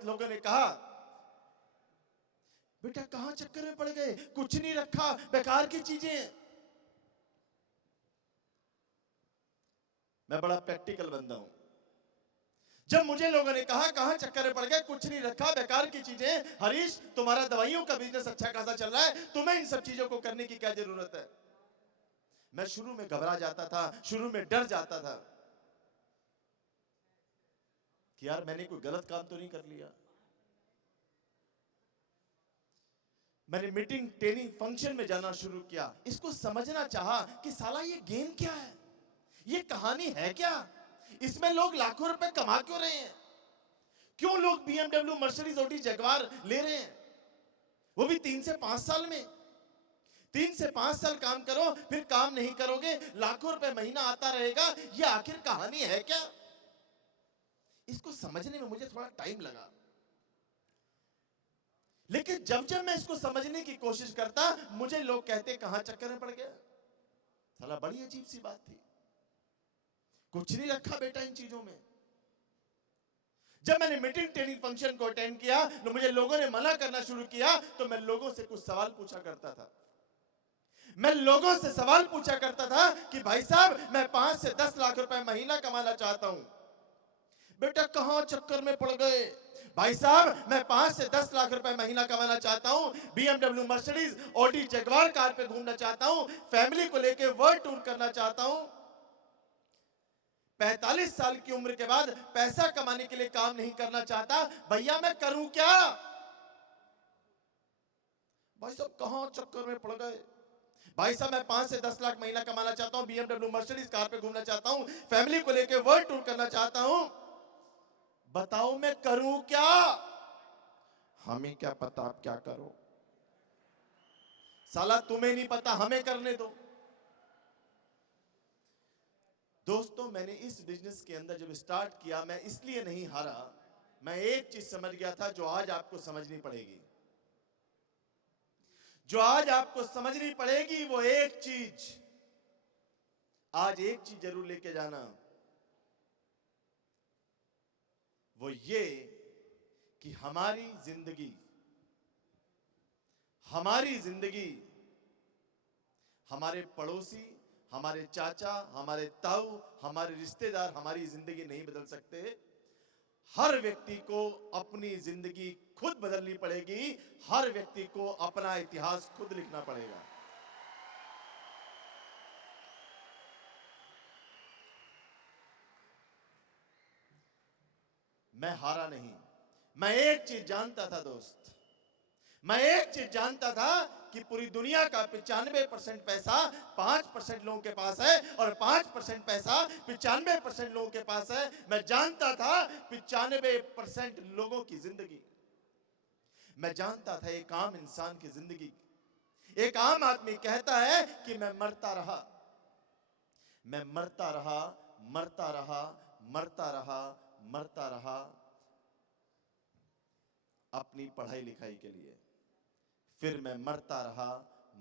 बहुत लोगों ने कहा, बेटा कहां चक्कर में पड़ गए, कुछ नहीं रखा, बेकार की चीजें हैं। मैं बड़ा प्रैक्टिकल बंदा हूं। जब मुझे लोगों ने कहा कहां चक्कर में पड़ गए, कुछ नहीं रखा, बेकार की चीजें, हरीश तुम्हारा दवाइयों का बिजनेस अच्छा खासा चल रहा है, तुम्हें इन सब चीजों को करने की क्या जरूरत है। मैं शुरू में घबरा जाता था, शुरू में डर जाता था कि यार मैंने कोई गलत काम तो नहीं कर लिया। मैंने मीटिंग, ट्रेनिंग, फंक्शन में जाना शुरू किया, इसको समझना चाहा कि साला ये गेम क्या है, ये कहानी है क्या, इसमें लोग लाखों रुपए कमा क्यों रहे हैं, क्यों लोग BMW, मर्सिडीज, ऑडी, जगुआर ले रहे हैं, वो भी 3 से 5 साल में। 3 से 5 साल काम करो, फिर काम नहीं करोगे, लाखों रुपए महीना आता रहेगा, ये आखिर कहानी है क्या। इसको समझने में मुझे थोड़ा टाइम लगा, लेकिन जब जब मैं इसको समझने की कोशिश करता, मुझे लोग कहते कहां चक्कर में पड़ गया। साला बड़ी अजीब सी बात थी, कुछ नहीं रखा बेटा इन चीजों में। जब मैंने मीटिंग, ट्रेनिंग, फंक्शन को अटेंड किया, तो मुझे लोगों ने मना करना शुरू किया, तो मैं लोगों से कुछ सवाल पूछा करता था। मैं लोगों से सवाल पूछा करता था कि भाई साहब मैं 5 से 10 लाख रुपए महीना कमाना चाहता हूं। बेटा कहां चक्कर में पड़ गए, भाई साहब मैं 5 से 10 लाख रुपए महीना कमाना चाहता हूं, BMW, Mercedes, Audi, Jaguar car पे घूमना चाहता हूं, फैमिली को लेके वर्ल्ड टूर करना चाहता हूं। 45 साल की उम्र के बाद पैसा कमाने के लिए काम नहीं करना चाहता, भैया मैं करूं क्या। भाई साहब कहां चक्कर में पड़ गए, भाई साहब मैं 5 से 10 लाख महीना कमाना चाहता हूं, BMW, मर्सिडीज कार पे घूमना चाहता हूं, फैमिली को लेके वर्ल्ड टूर करना चाहता हूं, बताओ मैं करूं क्या। हमें क्या पता आप क्या करो, साला तुम्हें नहीं पता, हमें करने दो। दोस्तों मैंने इस बिजनेस के अंदर जब स्टार्ट किया, मैं इसलिए नहीं हारा, मैं एक चीज समझ गया था जो आज आपको समझनी पड़ेगी, जो आज आपको समझनी पड़ेगी वो एक चीज, आज एक चीज जरूर लेके जाना, वो ये कि हमारी जिंदगी हमारे पड़ोसी, हमारे चाचा, हमारे ताऊ, हमारे रिश्तेदार हमारी जिंदगी नहीं बदल सकते। हर व्यक्ति को अपनी जिंदगी खुद बदलनी पड़ेगी, हर व्यक्ति को अपना इतिहास खुद लिखना पड़ेगा। मैं हारा नहीं, मैं एक चीज जानता था दोस्त, मैं एक चीज जानता था कि पूरी दुनिया का 95% पैसा 5% लोगों के पास है और 5% पैसा 95% लोगों के पास है। मैं जानता था 95% लोगों की जिंदगी, मैं जानता था एक आम इंसान की जिंदगी। एक आम आदमी कहता है कि मैं मरता रहा, मैं मरता रहा, मरता रहा, मरता रहा, मरता रहा अपनी पढ़ाई लिखाई के लिए, फिर मैं मरता रहा,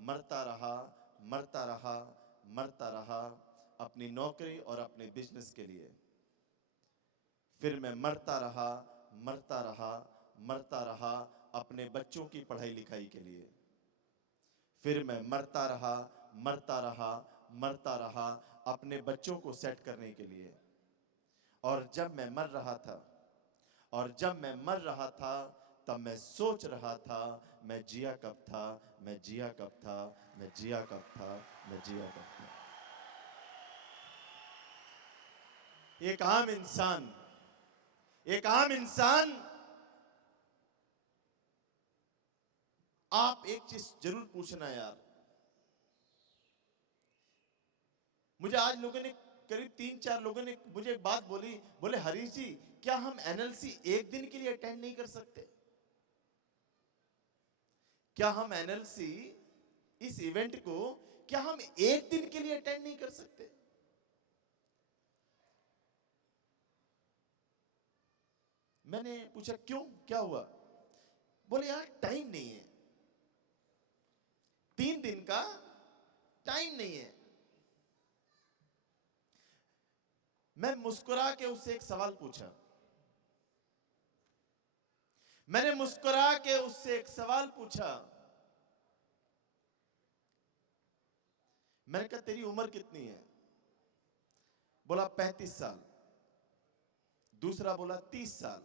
मरता रहा, मरता रहा, मरता रहा अपनी नौकरी और अपने बिजनेस के लिए, फिर मैं मरता रहा, मरता रहा, मरता रहा अपने बच्चों की पढ़ाई लिखाई के लिए, फिर मैं मरता रहा, मरता रहा, मरता रहा अपने बच्चों को सेट करने के लिए। और जब मैं मर रहा था, और जब मैं मर रहा था, तब मैं सोच रहा था मैं जिया कब था, मैं जिया कब था, मैं जिया कब था, मैं जिया कब था। एक आम इंसान, एक आम इंसान, आप एक चीज जरूर पूछना यार, मुझे आज लोगों ने, करीब 3-4 लोगों ने मुझे एक बात बोली, बोले हरीश जी क्या हम NLC एक दिन के लिए अटेंड नहीं कर सकते, क्या हम NLC इस इवेंट को क्या हम एक दिन के लिए अटेंड नहीं कर सकते। मैंने पूछा क्यों, क्या हुआ, बोले यार टाइम नहीं है, 3 दिन का टाइम नहीं है। मैं मुस्कुरा के उससे एक सवाल पूछा, मैंने मुस्कुरा के उससे एक सवाल पूछा। मैंने कहा तेरी उम्र कितनी है? बोला 35 साल। दूसरा बोला 30 साल।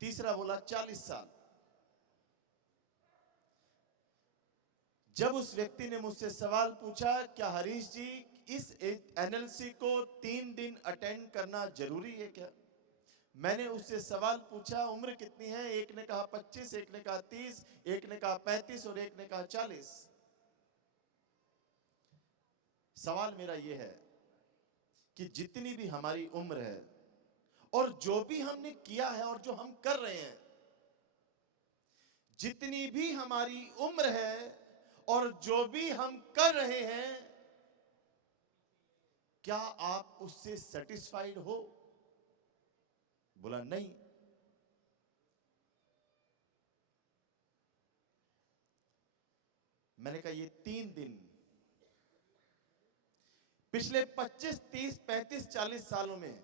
तीसरा बोला 40 साल। जब उस व्यक्ति ने मुझसे सवाल पूछा, क्या हरीश जी इस एनएलसी को 3 दिन अटेंड करना जरूरी है क्या? मैंने उससे सवाल पूछा उम्र कितनी है? एक ने कहा 25, एक ने कहा 30, एक ने कहा 35 और एक ने कहा 40। सवाल मेरा यह है कि जितनी भी हमारी उम्र है और जो भी हमने किया है और जो हम कर रहे हैं, जितनी भी हमारी उम्र है और जो भी हम कर रहे हैं, क्या आप उससे सेटिस्फाइड हो? बोला नहीं। मैंने कहा ये 3 दिन पिछले 25, 30, 35, 40 सालों में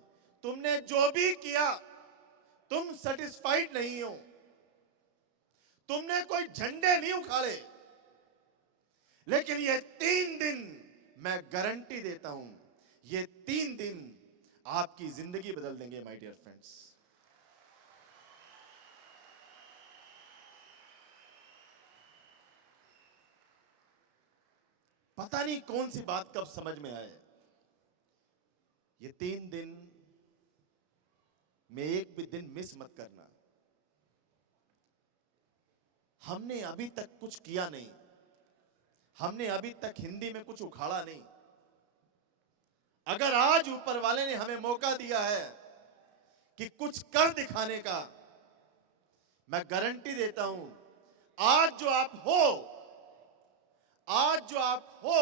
तुमने जो भी किया, तुम सेटिस्फाइड नहीं हो। तुमने कोई झंडे नहीं उखाड़े, लेकिन ये 3 दिन मैं गारंटी देता हूं, ये 3 दिन आपकी जिंदगी बदल देंगे माय डियर फ्रेंड्स। पता नहीं कौन सी बात कब समझ में आए। ये 3 दिन में एक भी दिन मिस मत करना। हमने अभी तक कुछ किया नहीं, हमने अभी तक हिंदी में कुछ उखाड़ा नहीं। अगर आज ऊपर वाले ने हमें मौका दिया है कि कुछ कर दिखाने का, मैं गारंटी देता हूं, आज जो आप हो, आज जो आप हो,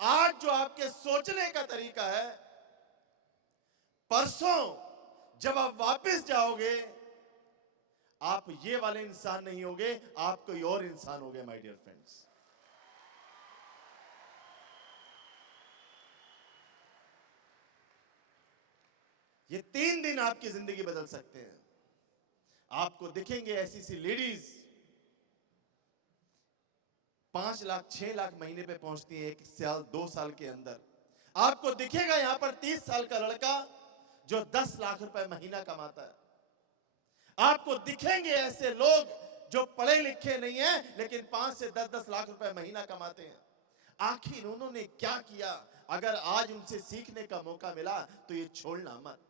आज जो आपके सोचने का तरीका है, परसों जब आप वापस जाओगे, आप ये वाले इंसान नहीं होगे, आप कोई और इंसान होगे माय डियर फ्रेंड्स। ये 3 दिन आपकी जिंदगी बदल सकते हैं। आपको दिखेंगे ऐसी सी लेडीज 5 लाख 6 लाख महीने पे पहुंचती है 1 साल 2 साल के अंदर। आपको दिखेगा यहां पर 30 साल का लड़का जो 10 लाख रुपए महीना कमाता है। आपको दिखेंगे ऐसे लोग जो पढ़े लिखे नहीं है लेकिन 5 से 10 लाख रुपए महीना कमाते हैं। आखिर उन्होंने क्या किया? अगर आज उनसे सीखने का मौका मिला तो ये छोड़ना मत।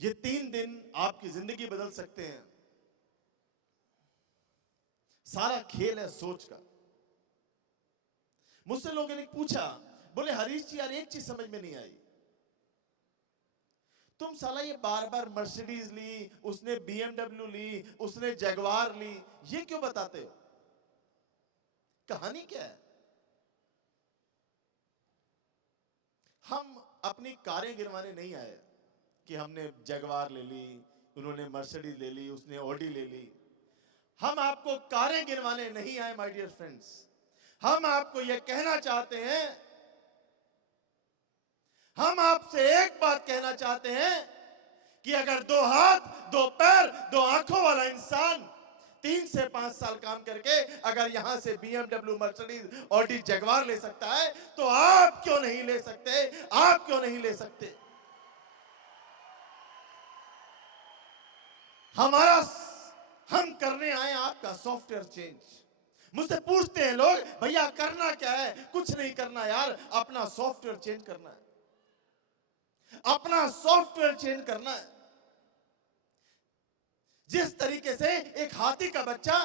ये 3 दिन आपकी जिंदगी बदल सकते हैं। सारा खेल है सोच का। मुझसे लोगों ने पूछा, बोले हरीश जी यार एक चीज समझ में नहीं आई, तुम साला ये बार बार मर्सिडीज ली, उसने बीएमडब्ल्यू ली, उसने जगुआर ली, ये क्यों बताते हो? कहानी क्या है? हम अपनी कारें गिनवाने नहीं आए कि हमने जगुआर ले ली, उन्होंने मर्सिडीज ले ली, उसने ऑडी ले ली। हम आपको कारें गिनवाने नहीं आए माय डियर फ्रेंड्स। हम आपको यह कहना चाहते हैं, हम आपसे एक बात कहना चाहते हैं कि अगर 2 हाथ 2 पैर 2 आंखों वाला इंसान 3 से 5 साल काम करके अगर यहां से बीएमडब्ल्यू मर्सिडीज ऑडी जगुआर ले सकता है, तो आप क्यों नहीं ले सकते? आप क्यों नहीं ले सकते? हम करने आए आपका सॉफ्टवेयर चेंज। मुझसे पूछते हैं लोग, भैया करना क्या है? कुछ नहीं करना यार, अपना सॉफ्टवेयर चेंज करना है, अपना सॉफ्टवेयर चेंज करना है। जिस तरीके से एक हाथी का बच्चा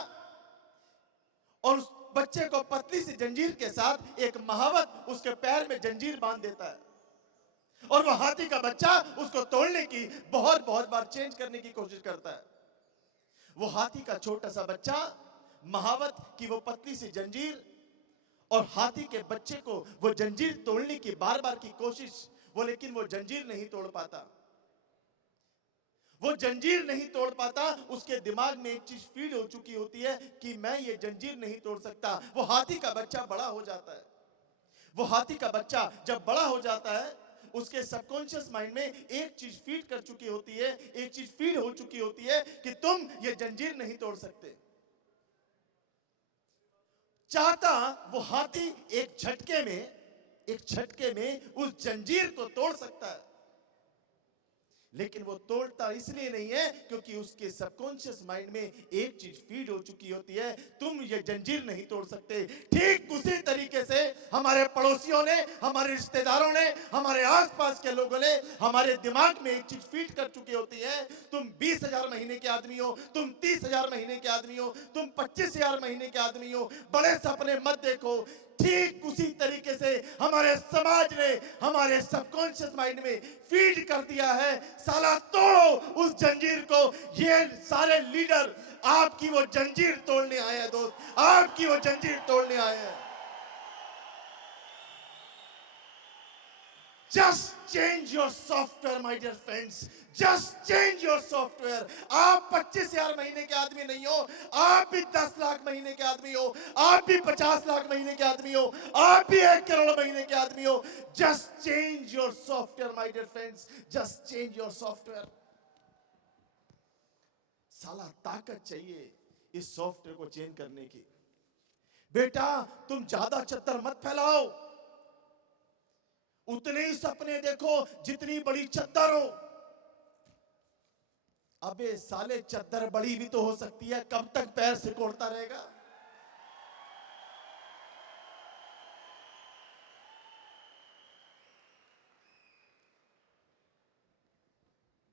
और उस बच्चे को पतली सी जंजीर के साथ एक महावत उसके पैर में जंजीर बांध देता है, और वह हाथी का बच्चा उसको तोड़ने की बहुत बहुत बार चेंज करने की कोशिश करता है। वो हाथी का छोटा सा बच्चा महावत की वो पतली सी जंजीर और हाथी के बच्चे को वो जंजीर तोड़ने की बार बार की कोशिश, वो लेकिन वो जंजीर नहीं तोड़ पाता। वो जंजीर नहीं तोड़ पाता। उसके दिमाग में एक चीज फीड हो चुकी होती है कि मैं ये जंजीर नहीं तोड़ सकता। वो हाथी का बच्चा बड़ा हो जाता है। वो हाथी का बच्चा जब बड़ा हो जाता है, उसके सबकॉन्शियस माइंड में एक चीज फीड कर चुकी होती है, एक चीज फीड हो चुकी होती है कि तुम ये जंजीर नहीं तोड़ सकते। चाहता वो हाथी एक झटके में उस जंजीर को तोड़ सकता है, लेकिन वो तोड़ता इसलिए नहीं है क्योंकि उसके सबकॉन्शियस माइंड में एक चीज फीड हो चुकी होती है, तुम ये जंजीर नहीं तोड़ सकते। ठीक उसी तरीके से हमारे पड़ोसियों ने, हमारे रिश्तेदारों ने, हमारे आसपास के लोगों ने हमारे दिमाग में एक चीज फीड कर चुकी होती है, तुम 20,000 महीने के आदमी हो, तुम 30,000 महीने के आदमी हो, तुम 25,000 महीने के आदमी हो, बड़े सपने मत देखो। ठीक उसी तरीके से हमारे समाज ने हमारे सबकॉन्शियस माइंड में फीड कर दिया है, साला तोड़ो उस जंजीर को। ये सारे लीडर आपकी वो जंजीर तोड़ने आए हैं दोस्त, आपकी वो जंजीर तोड़ने आए हैं। Just change your software, my dear friends. Just change your software. आप 25,000 महीने के आदमी नहीं हो, आप भी 10 लाख महीने के आदमी हो, आप भी 50 लाख महीने के आदमी हो, आप भी 1 करोड़ महीने के आदमी हो। Just change your software, my dear friends. Just change your software. साला ताकत चाहिए इस सॉफ्टवेयर को चेंज करने की। बेटा तुम ज्यादा चद्दर मत फैलाओ, उतने ही सपने देखो जितनी बड़ी चद्दर हो। अबे साले चद्दर बड़ी भी तो हो सकती है, कब तक पैर सिकोड़ता रहेगा।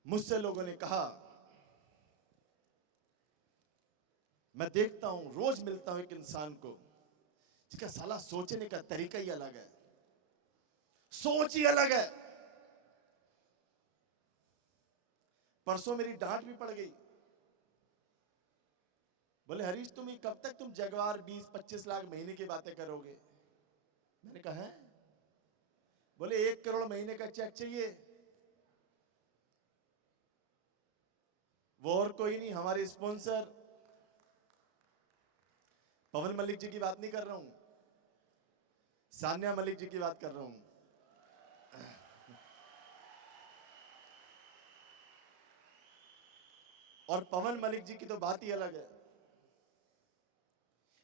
मुझसे लोगों ने कहा, मैं देखता हूं, रोज मिलता हूं एक इंसान को जिसका साला सोचने का तरीका ही अलग है, सोच ही अलग है। परसों मेरी डांट भी पड़ गई, बोले हरीश तुम कब तक तुम जगवार 20-25 लाख महीने की बातें करोगे। मैंने कहा है, बोले 1 करोड़ महीने का चेक चाहिए। वो और कोई नहीं, हमारे स्पॉन्सर पवन मलिक जी की बात नहीं कर रहा हूं, सान्या मलिक जी की बात कर रहा हूं। और पवन मलिक जी की तो बात ही अलग है।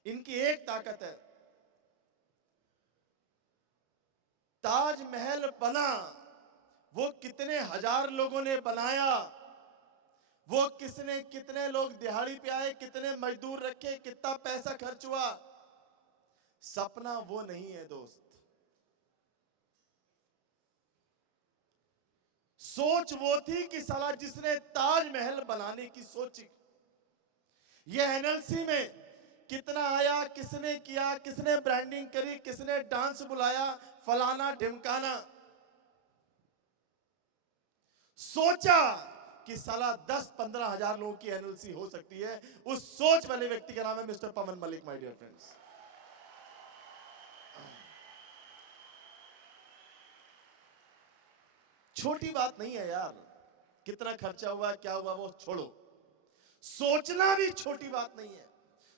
इनकी एक ताकत है, ताजमहल बना वो कितने हजार लोगों ने बनाया, वो कितने लोग दिहाड़ी पे आए, कितने मजदूर रखे, कितना पैसा खर्च हुआ, सपना वो नहीं है दोस्त। सोच वो थी कि साला जिसने ताजमहल बनाने की सोची, ये एनएलसी में कितना आया, किसने किया, किसने ब्रांडिंग करी, किसने डांस बुलाया, फलाना ढिमकाना, सोचा कि साला 10-15 हजार लोगों की एनएलसी हो सकती है। उस सोच वाले व्यक्ति का नाम है mister Pawan Malik, my dear friends. छोटी बात नहीं है यार, कितना खर्चा हुआ क्या हुआ वो छोड़ो, सोचना भी छोटी बात नहीं है।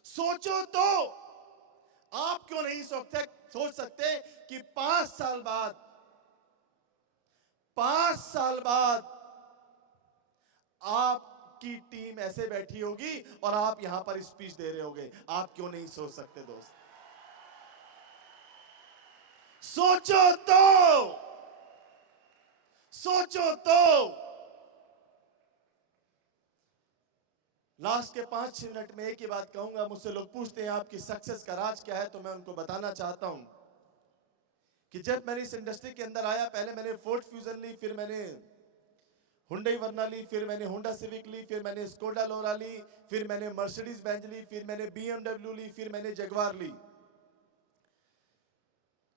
सोचो तो आप क्यों नहीं सोच सकते कि 5 साल बाद आपकी टीम ऐसे बैठी होगी और आप यहां पर स्पीच दे रहे होगे। आप क्यों नहीं सोच सकते दोस्त? सोचो तो, सोचो तो। लास्ट के 5-6 मिनट में एक ही बात कहूंगा। मुझसे लोग पूछते हैं आपकी सक्सेस का राज क्या है, तो मैं उनको बताना चाहता हूं कि जब मैंने इस इंडस्ट्री के अंदर आया, पहले मैंने फोर्ड फ्यूजन ली, फिर मैंने हुंडई वर्ना ली, फिर मैंने होंडा सिविक ली, फिर मैंने स्कोडा लोरा ली, फिर मैंने मर्सिडीज बेंज ली, फिर मैंने बीएमडब्ल्यू ली, फिर मैंने जगवार ली।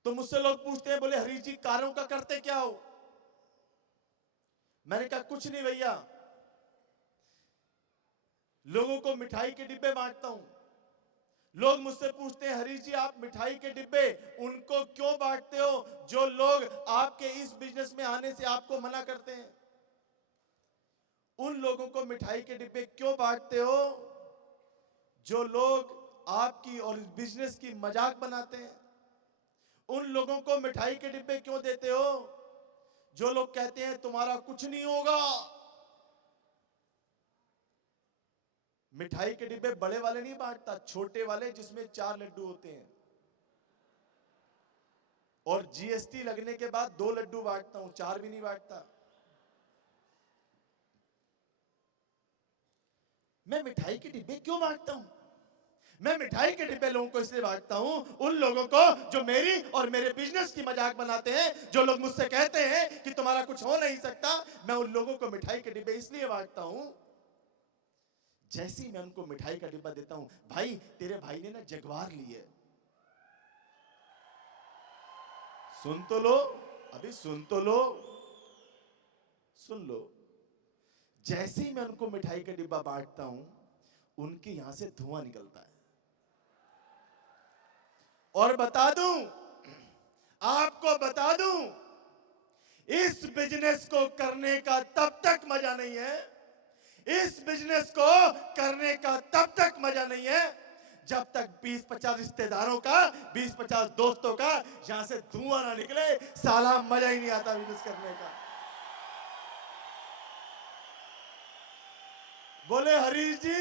तो मुझसे लोग पूछते हैं, बोले हरीश जी कारों का करते क्या हो? मैंने कहा कुछ नहीं भैया, लोगों को मिठाई के डिब्बे बांटता हूं। लोग मुझसे पूछते हैं हरीश जी आप मिठाई के डिब्बे उनको क्यों बांटते हो जो लोग आपके इस बिजनेस में आने से आपको मना करते हैं? उन लोगों को मिठाई के डिब्बे क्यों बांटते हो जो लोग आपकी और इस बिजनेस की मजाक बनाते हैं? उन लोगों को मिठाई के डिब्बे क्यों देते हो जो लोग कहते हैं तुम्हारा कुछ नहीं होगा, मिठाई के डिब्बे बड़े वाले नहीं बांटता, छोटे वाले जिसमें 4 लड्डू होते हैं, और जीएसटी लगने के बाद 2 लड्डू बांटता हूं, 4 भी नहीं बांटता। मैं मिठाई के डिब्बे क्यों बांटता हूं? मैं मिठाई के डिब्बे लोगों को इसलिए बांटता हूं, उन लोगों को जो मेरी और मेरे बिजनेस की मजाक बनाते हैं, जो लोग मुझसे कहते हैं कि तुम्हारा कुछ हो नहीं सकता, मैं उन लोगों को मिठाई के डिब्बे इसलिए बांटता हूं। जैसे ही मैं उनको मिठाई का डिब्बा देता हूं, भाई तेरे भाई ने ना जगवार ली है, सुन तो लो, अभी सुन तो लो, सुन लो। जैसे ही मैं उनको मिठाई का डिब्बा बांटता हूं, उनके यहां से धुआं निकलता है। और बता दूं, आपको बता दूं, इस बिजनेस को करने का तब तक मजा नहीं है, इस बिजनेस को करने का तब तक मजा नहीं है जब तक 20-50 रिश्तेदारों का, 20-50 दोस्तों का यहां से धुआं ना निकले, साला मजा ही नहीं आता बिजनेस करने का। बोले हरीश जी,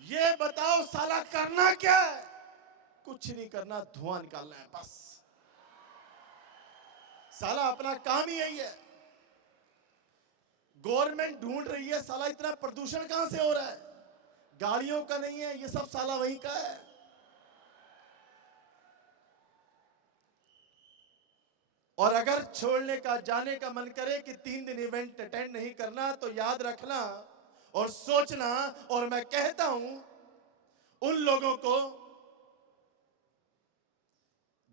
ये बताओ साला करना क्या है? कुछ नहीं करना, धुआं निकालना है बस। साला अपना काम ही यही है। गवर्नमेंट ढूंढ रही है साला इतना प्रदूषण कहां से हो रहा है, गाड़ियों का नहीं है, ये सब साला वहीं का है। और अगर छोड़ने का, जाने का मन करे कि 3 दिन इवेंट अटेंड नहीं करना, तो याद रखना और सोचना, और मैं कहता हूं उन लोगों को,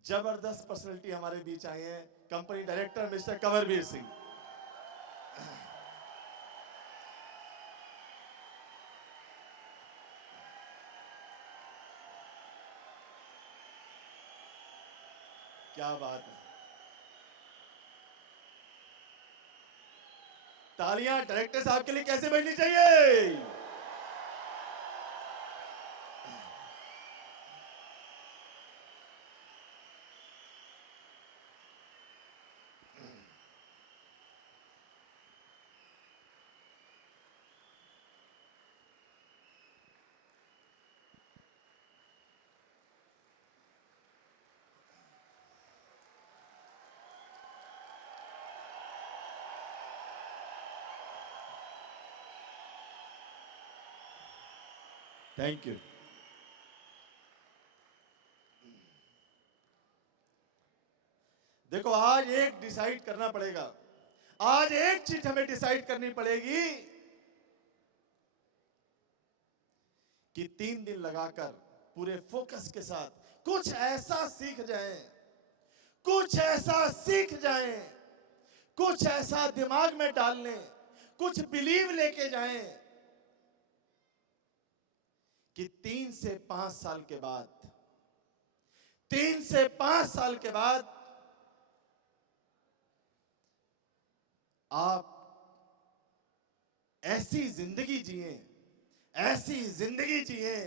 जबरदस्त पर्सनालिटी हमारे बीच आए हैं, कंपनी डायरेक्टर मिस्टर कंवरवीर सिंह। क्या बात है, तालियां डायरेक्टर साहब के लिए कैसे बजनी चाहिए? Thank you. देखो, आज एक डिसाइड करना पड़ेगा, आज एक चीज हमें डिसाइड करनी पड़ेगी कि 3 दिन लगाकर पूरे फोकस के साथ कुछ ऐसा सीख जाएं, कुछ ऐसा सीख जाएं, कुछ ऐसा दिमाग में डाल लें, कुछ बिलीव लेके जाएं कि 3 से 5 साल के बाद, 3 से 5 साल के बाद आप ऐसी जिंदगी जिए, ऐसी जिंदगी जिए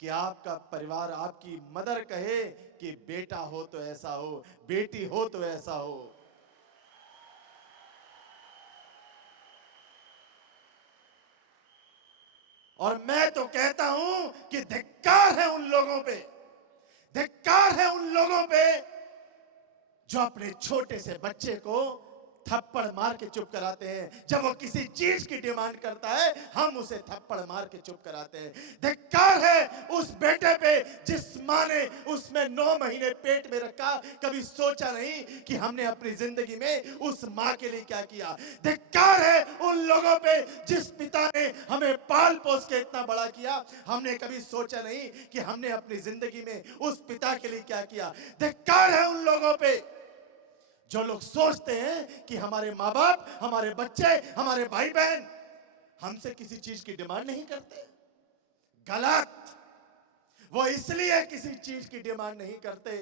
कि आपका परिवार, आपकी मदर कहे कि बेटा हो तो ऐसा हो, बेटी हो तो ऐसा हो। और मैं तो कहता हूं कि धिक्कार है उन लोगों पे, धिक्कार है उन लोगों पे जो अपने छोटे से बच्चे को थप्पड़ मार के चुप कराते हैं। जब वो किसी चीज की डिमांड करता है, हम उसे थप्पड़ मार के चुप कराते हैं। धिक्कार है उस बेटे पे जिस मां ने उसमें 9 महीने पेट में रखा, कभी सोचा नहीं कि हमने अपनी जिंदगी में उस मां के लिए क्या किया। धिक्कार है उन लोगों पे जिस पिता ने हमें पाल पोस के इतना बड़ा किया, हमने कभी सोचा नहीं कि हमने अपनी जिंदगी में उस पिता के लिए क्या किया। धिक्कार है उन लोगों पे जो लोग सोचते हैं कि हमारे माँ बाप, हमारे बच्चे, हमारे भाई बहन हमसे किसी चीज की डिमांड नहीं करते। गलत। वो इसलिए किसी चीज की डिमांड नहीं करते,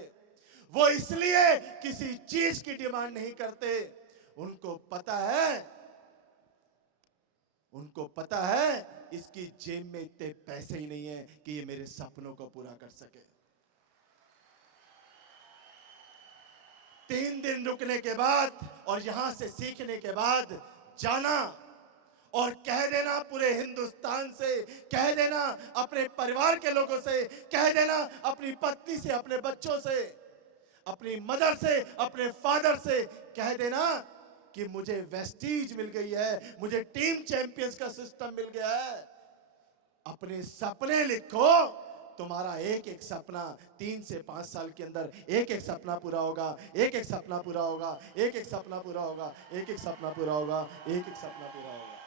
वो इसलिए किसी चीज की डिमांड नहीं करते, उनको पता है, उनको पता है इसकी जेब में इतने पैसे ही नहीं है कि ये मेरे सपनों को पूरा कर सके। 3 दिन रुकने के बाद और यहां से सीखने के बाद जाना और कह देना पूरे हिंदुस्तान से, कह देना अपने परिवार के लोगों से, कह देना अपनी पत्नी से, अपने बच्चों से, अपनी मदर से, अपने फादर से, कह देना कि मुझे वेस्टीज मिल गई है, मुझे टीम चैंपियंस का सिस्टम मिल गया है। अपने सपने लिखो, तुम्हारा एक एक सपना 3 से 5 साल के अंदर एक एक सपना पूरा होगा, एक एक सपना पूरा होगा, एक एक सपना पूरा होगा, एक एक सपना पूरा होगा, एक एक सपना पूरा होगा।